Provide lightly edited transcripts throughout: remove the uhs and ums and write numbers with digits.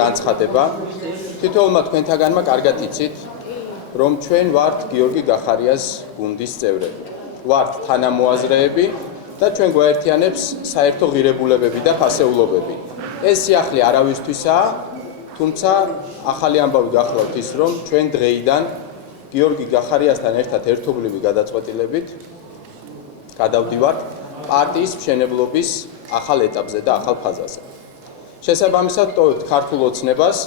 განცხადება. თითოეულმა თქვენთაგანმა კარგად იცით, რომ ჩვენ ვართ გიორგი გახარიას გუნდის წევრები. ვართ თანამოაზრეები და ჩვენ გვაერთიანებს საერთო ღირებულებები და ფასეულობები. ეს სიახლე არავისთვისაა, თუმცა ახალი ამბავი გახლავთ ის, რომ ჩვენ დღეიდან გიორგი გახარიასთან ერთად ერთობლივი გადაწყვეტილებით გადავდივართ პარტიის მშენებლობის ახალ ეტაპზე და ახალ ფაზაზე. შესაბამისად, ტოვებთ ქართულ ოცნებას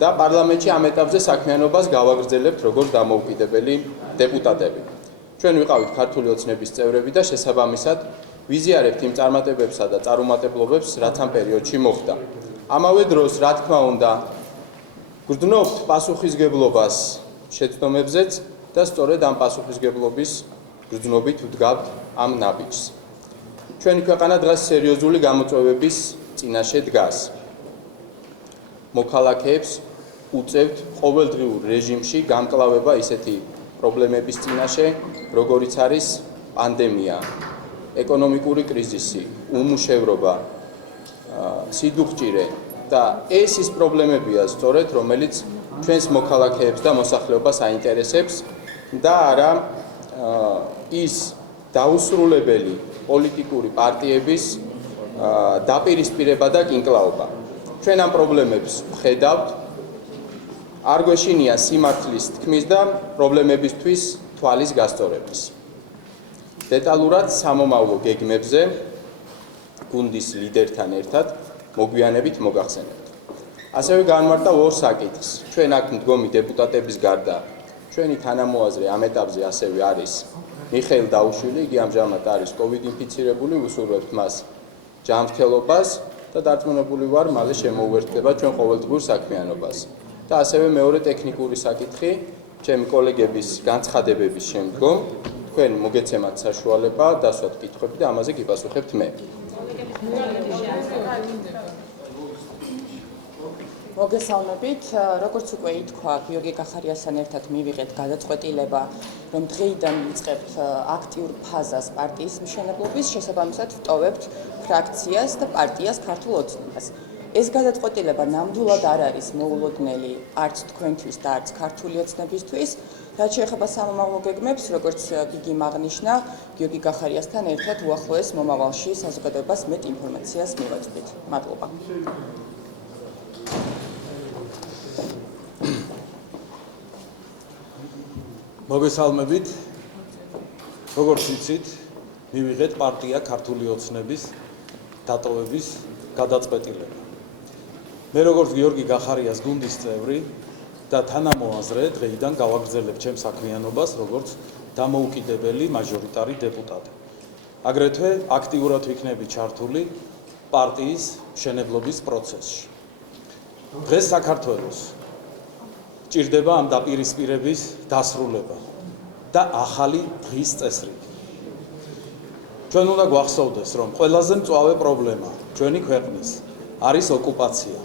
და პარლამენტში ამ ეტაპზე საქმიანობას გავაგრძელებთ როგორც დამოუკიდებელი დეპუტატები. ჩვენ ვიყავით ქართული ოცნების წევრები და შესაბამისად ვიზიარებთ იმ წარმატებებსა და წარუმატებლობებს, რაც ამ პერიოდში მოხდა. ამავე დროს, რა თქმა უნდა, გვგრძნობთ პასუხისგებლობას შეცდომებზეც და სწორედ ამ პასუხისგებლობის გრძნობით ვდგავთ ამ ნაბიჯს. ჩვენი ქვეყანა დღეს სერიოზული გამოწვევების წინაშე დგას. მოქალაქეებს უწევთ ყოველდღიურ რეჟიმში გამკლავება ისეთი პრობლემების წინაშე, როგორიც არის პანდემია, ეკონომიკური კრიზისი, უმუშევრობა, სიდუხჭირე და ეს ის პრობლემებია სწორედ, რომელიც ჩვენს მოქალაქეებს და მოსახლეობას აინტერესებს და არა ის დაუსრულებელი პოლიტიკური პარტიების დაპირისპირება და კინკლაობა. ჩვენ ამ პრობლემებს ვხედავთ, არ გვეშინია სიმართლის თქმის და პრობლემებისთვის თვალის გასწორების. დეტალურად სამომავლო გეგმებზე გუნდის ლიდერთან ერთად მოგვიანებით მოგახსენებთ. ასევე განმარტავ ორ საკითხს. ჩვენ აქ მდგომი დეპუტატების გარდა ჩვენი თანამოაზრე ამ ეტაპზე ასევე არის მიხეილ დაუშვილი, იგი ამჟამად არის COVID ინფიცირებული, ვუსურვებთ მას ჯანმრთელობას და დარწმუნებული ვარ, მალე შემოუერთდება ჩვენ ყოველდღიურ საქმიანობას. და ასევე მეორე ტექნიკური საკითხი, ჩემი კოლეგების განცხადებების შემდგომ თქვენ მოგეცემათ საშუალება დასვათ კითხვები და ამაზე გიპასუხებთ მე. მოგესალმებით, როგორც უკვე ითქვა, გიორგი გახარიასთან ერთად მივიღეთ გადაწყვეტილება, რომ დღეიდან ვიწყებთ აქტიურ ფაზას პარტიის მშენებლობის, შესაბამისად ვტოვებთ ფრაქციას და პარტიას ქართულ ოცნებას. ეს გადაწყვეტილება ნამდვილად არ არის მოულოდნელი არც თქვენთვის და არც ქართული ოცნებისთვის, რაც შეეხება სამომავლო გეგმებს, როგორც გიგიმ აღნიშნა, გიორგი გახარიასთან ერთად უახლოეს მომავალში საზოგადოებას მეტ ინფორმაციას მივაწვდით. მადლობა. მოგესალმებით. როგორც იცით, მივიღეთ პარტია ქართული ოცნების დატოვების გადაწყვეტილება. მე როგორც გიორგი გახარიას გუნდის წევრი და თანამოაზრე დღეიდან გავაგრძელებ ჩემს საქმიანობას როგორც დამოუკიდებელი მაჟორიტარი დეპუტატი. აგრეთვე აქტიურად ვიქნები ჩართული პარტიის მშენებლობის პროცესში. დღეს საქართველოს ჭირდება ამ დაპირისპირების დასრულება და ახალი დღის წესრიგი. ჩვენ უნდა გვახსოვდეს, რომ ყველაზე მწვავე პრობლემა ჩვენი ქვეყნის არის ოკუპაცია.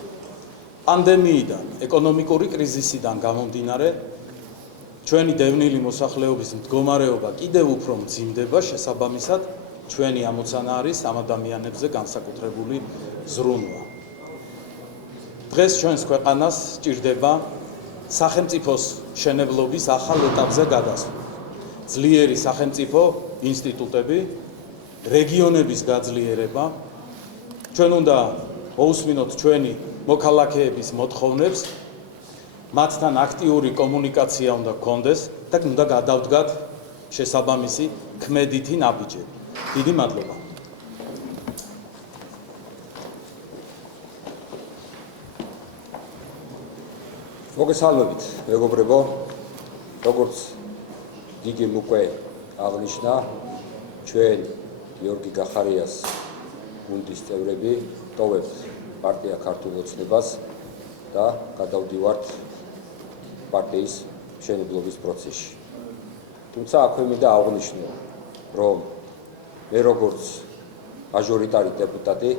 პანდემიიდან, ეკონომიკური კრიზისიდან გამომდინარე, ჩვენი დევნილი მოსახლეობის მდგომარეობა კიდევ უფრო მძიმდება, შესაბამისად, ჩვენი ამოცანა არის ამ ადამიანებზე განსაკუთრებული ზრუნვა. დღეს ჩვენს ქვეყანას ჭირდება სახელმწიფოს მშენებლობის ახალ ეტაპზე გადასვლა. ძლიერი სახელმწიფო ინსტიტუტები, რეგიონების გაძლიერება. ჩვენ უნდა მოусმინოთ ჩვენი მოქალაქეების მოთხოვნებს, მათთან აქტიური კომუნიკაცია უნდა გქონდეს და უნდა გადავდგათ შესაბამისი ქმედითი ნაბიჯები. დიდი მადლობა. მოგესალმებით, მეგობრებო, როგორც გიგიმ უკვე აღნიშნა, ჩვენ გიორგი გახარიას გუნდის წევრები ტოვებთ პარტია ქართულ ოცნებას და გადავდივართ პარტიის მშენებლობის პროცესში. თუმცა აქვე მინდა აღვნიშნო, რომ მე როგორც მაჟორიტარი დეპუტატი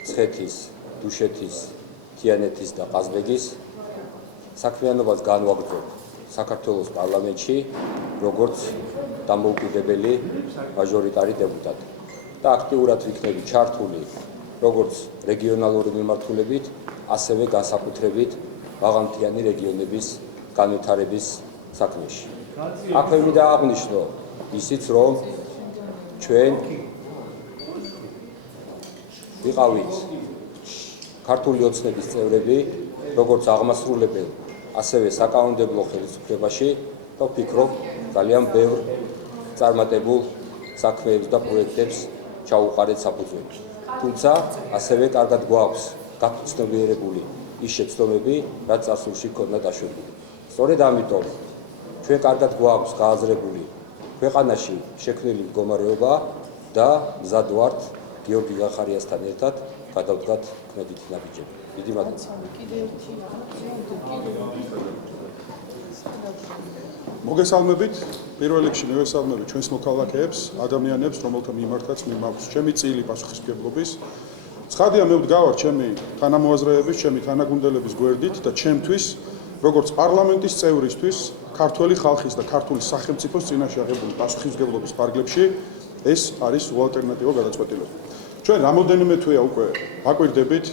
მცხეთის, დუშეთის, თიანეთის და ყაზბეგის საქმიანობას განვაგრძობ საქართველოს პარლამენტში როგორც დამოუკიდებელი მაჟორიტარი დეპუტატი და აქტიურად ვიქნები ჩართული როგორც რეგიონალური მიმართულებით, ასევე განსაკუთრებით მაღალმთიანი რეგიონების განვითარების საქმეში. აქვე მინდა აღვნიშნო ისიც, რომ ჩვენ ვიყავით ქართული ოცნების წევრები, როგორც აღმასრულებელ, ასევე საკანონმდებლო ხელისუფლებაში და ვფიქრობ, ძალიან ბევრ წარმატებულ საქმეებს და პროექტებს ჩაუყარეთ საფუძველი. თუმცა ასევე კარგად გვაქვს გაცნობიერებული ის შეცდომები, რაც წარსულში ჰქონდა დაშვებული. სწორედ ამიტომ ჩვენ კარგად გვაქვს გააზრებული ქვეყანაში შექმნილი მდგომარეობა და მზად ვართ გიორგი გახარიასთან ერთად გადავდგათ ქმედითი ნაბიჯები. დიდი მადლობა. მოგესალმებით, პირველ რიგში მივესალმებით ჩვენს მოქალაქეებს, ადამიანებს, რომელთა მიმართაც მიმაქვს ჩემი წილი პასუხისმგებლობის. ცხადია, მე ვდგავარ ჩემი თანამოაზრეების, ჩემი თანაგუნდელების გვერდით და ჩემთვის, როგორც პარლამენტის წევრისთვის, ქართველი ხალხის და ქართული სახელმწიფოს წინაშე აღებული პასუხისმგებლობის ფარგლებში ეს არის უალტერნატივო გადაწყვეტილება. ჩვენ რამოდენიმე თვეა უკვე ვაკვირდებით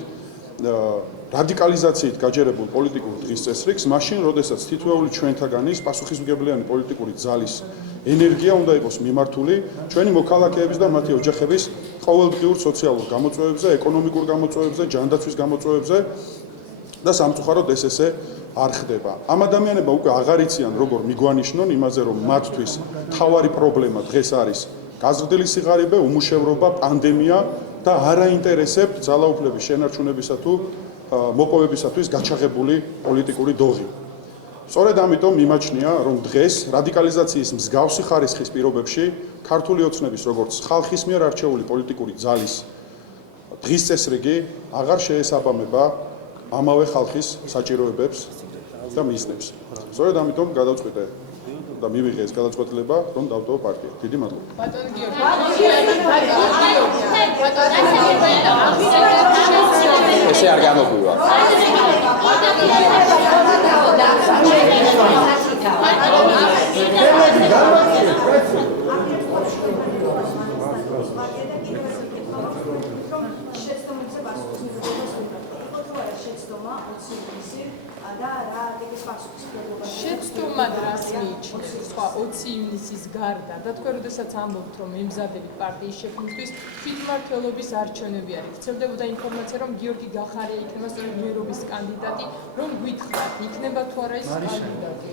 რადიკალიზაციით გაჯერებულ პოლიტიკურ დღის წესრიგს, მაშინ, როდესაც თითოეული ჩვენთაგანის პასუხისმგებლიანი პოლიტიკური ძალის ენერგია უნდა იყოს მიმართული ჩვენი მოქალაქეების და მათი ოჯახების ყოველდღიურ სოციალურ გამოწვევებზე, ეკონომიკურ გამოწვევებზე, ჯანდაცვის გამოწვევებზე და სამწუხაროდ ეს ესე არ ხდება. ამ ადამიანებმა უკვე აღარ იციან, როგორ მიგვანიშნონ იმაზე, რომ მათთვის მთავარი პრობლემა დღეს არის გაზრდილი სიღარიბე, უმუშევრობა, პანდემია და არ აინტერესებთ ძალაუფლების შენარჩუნებისა თუ მოპოვებისათვის გაჩაღებული პოლიტიკური დოღი. სწორედ ამიტომ მიმაჩნია, რომ დღეს რადიკალიზაციის მსგავსი ხარისხის პირობებში ქართული ოცნების როგორც ხალხის მიერ არჩეული პოლიტიკური ძალის დღის წესრიგი აღარ შეესაბამება ამავე ხალხის საჭიროებებს და მიზნებს. სწორედ ამიტომ გადავწყვიტე და მივიღე ეს გადაწყვეტილება, რომ დავტოვო პარტია. დიდი მადლობა. ესე არ გამოგვივა. შეცდომა რას მიიჩნევს სხვა 20 ივნისის გარდა და თქვენ როდესაც ამბობთ რომ ემზადებით პარტიის შექმნისთვის თვითმმართველობის არჩევნები არის ვრცელდებოდა ინფორმაცია რომ გიორგი გახარია იქნება სწორედ მერობის კანდიდატი რომ გითხრათ იქნება თუ არა ის კანდიდატი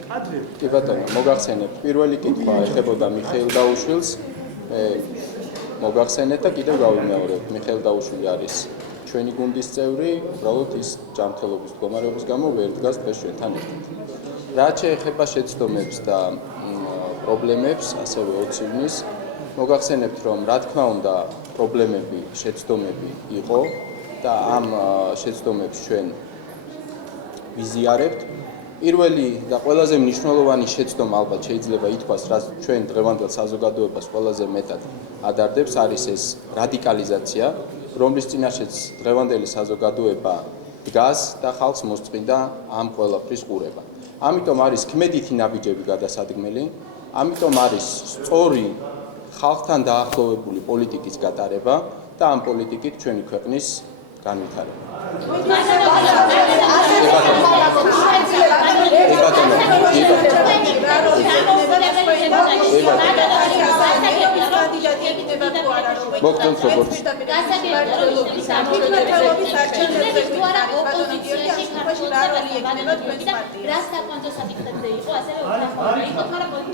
კი ბატონო, მოგახსენებთ, პირველი კითხვა ეხებოდა მიხეილ დაუშვილს. მოგახსენეთ და კიდევ გავიმეორებ, მიხეილ დაუშვილი არის ჩვენი გუნდის წევრი, უბრალოდ ის ჯანმრთელობის მდგომარეობის გამო ვერ დგას დღეს ჩვენთან ერთად. რაც შეეხება შეცდომებს და პრობლემებს, ასევე 20 ივნისს, მოგახსენებთ, რომ რა თქმა უნდა, პრობლემები, შეცდომები იყო და ამ შეცდომებს ჩვენ ვიზიარებთ. პირველი და ყველაზე მნიშვნელოვანი შეცდომა ალბათ შეიძლება ითქვას, რაც ჩვენ დღევანდელ საზოგადოებას ყველაზე მეტად ადარდებს, არის ეს რადიკალიზაცია, რომლის წინაშეც დღევანდელი საზოგადოება დგას და ხალხს მოსწყვიტა ამ ყველაფრის ყურება. ამიტომ არის ქმედითი ნაბიჯები გადასადგმელი, ამიტომ არის სწორი ხალხთან დაახლოვებული პოლიტიკის გატარება და ამ პოლიტიკით ჩვენი ქვეყნის განვითარება. მოგწონთ როგორც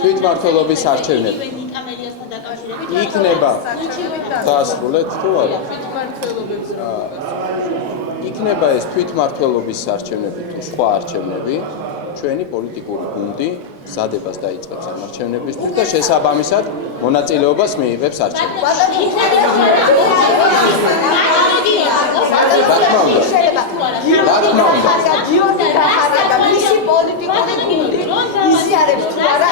თვითმმართველობის არჩევნები იქნება დაასრულეთ თუ არა? იქნება ეს თვითმმართველობის არჩევნები თუ სხვა არჩევნები, ჩვენი პოლიტიკური გუნდი მზადებას დაიწყებს ამ არჩევნებისთვის და შესაბამისად მონაწილეობას მიიღებს არჩევნებში. რა თქმა უნდა. გიორგი გახარია და მისი პოლიტიკური გუნდი იზიარებს თუ არა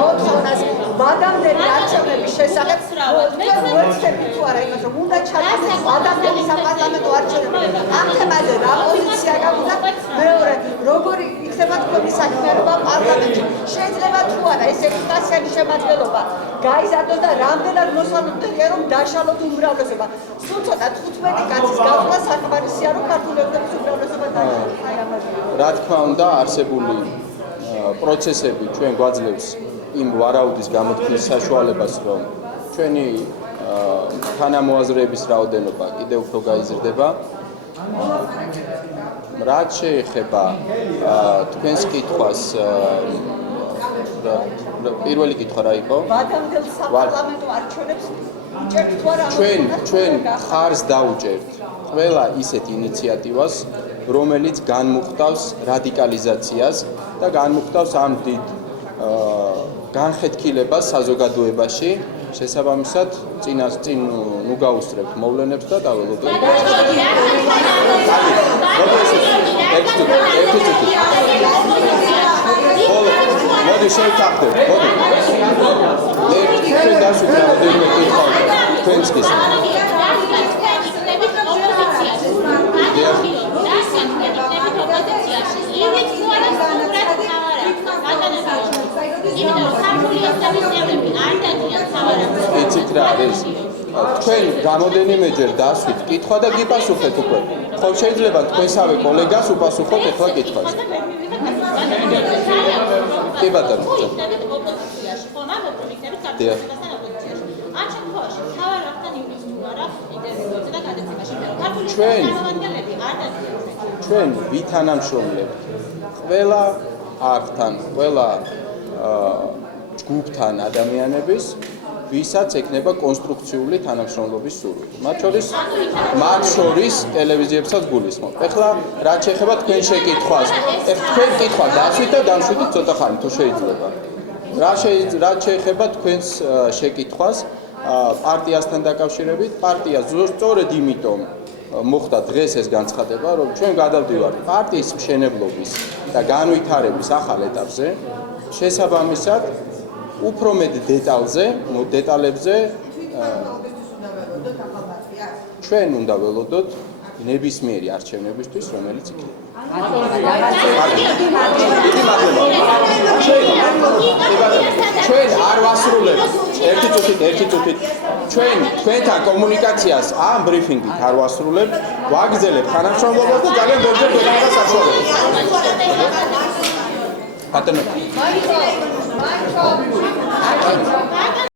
მოთხოვნას მადამდელი არჩევნების შესახებ თქვენ უერთდებით თუ არა იმას რომ უნდა ჩატარდეს მადამდელი საპარლამენტო არჩევნები ამ თემაზე რა პოზიცია გაგვდა მეორე როგორი იქნება თქვენი საქმიანობა პარლამენტში შეიძლება თუ არა ეს ექვსპასიანი შემადგენლობა გაიზარდოს და რამდენად მოსალოდნელია რომ დაშალოთ უმრავლესობა. სულ ცოტა 15 კაცის გახსნა საკმარისია რომ ქართული ოცნების უმრავლესობა დაშალოს. აი ამაზე. რა თქმა უნდა, არსებული პროცესები ჩვენ გვაძლევს იმ ვარაუდის გამოთქმის საშუალებას, რომ ჩვენი თანამოაზრეების რაოდენობა კიდევ უფრო გაიზრდება. რაც შეეხება თქვენს კითხვას, პირველი კითხვა რა იყო? ვადამდელ საპარლამენტო არჩევნებს უჭერთ თუ არა? ჩვენ ხარს დაუჭერთ ყველა ისეთ ინიციატივას, რომელიც განმუხტავს რადიკალიზაციას და განმუხტავს ამ დიდ განხეთქილებას საზოგადოებაში. შესაბამისად, წინ ნუ გაუსწრებთ მოვლენებს და დაველოდოთ. მოდი შევთანხმდეთ, მოდი. ჩვენ დასვით რამდენიმე კითხვა თქვენს გისმენთ. იცით რა არის? თქვენ რამოდენიმეჯერ დასვით კითხვა და გიპასუხეთ უკვე. ხომ შეიძლება თქვენსავე კოლეგას უპასუხოთ ეხლა კითხვას? კი ბატონო. დიახ. ამ შემთხვევაში თავარ ახთან იმის თუ არა ინტერვიუებზე და გადაცემაში ქართული ჩვენ წარმომადგენლები არ დაწესებულნი. ჩვენ ვითანამშრომლებთ ყველა არხთან, ყველა ჯგუფთან ადამიანების, ვისაც ექნება კონსტრუქციული თანამშრომლობის სურვილი. მათ შორის ტელევიზიებსაც გულისხმობ. ეხლა რაც შეეხება თქვენ შეკითხვას, თქვენ კითხვა დასვით და დამშვიდით ცოტა ხანი თუ შეიძლება. რაც შეეხება თქვენს შეკითხვას პარტიასთან დაკავშირებით, პარტია სწორედ იმიტომ მოხდა დღეს ეს განცხადება, რომ ჩვენ გადავდივართ პარტიის მშენებლობის და განვითარების ახალ ეტაპზე. შესაბამისად, უფრო მეტ დეტალებზე ჩვენ უნდა ველოდოთ ნებისმიერი არჩევნებისთვის, რომელიც იქნება. ჩვენ არ ვასრულებთ ერთი წუთით ჩვენ თქვენთან კომუნიკაციას ამ ბრიფინგით არ ვასრულებთ, ვაგრძელებთ თანამშრომლობას და ძალიან ბევრჯერ გვექნება საშუალება. ბატონო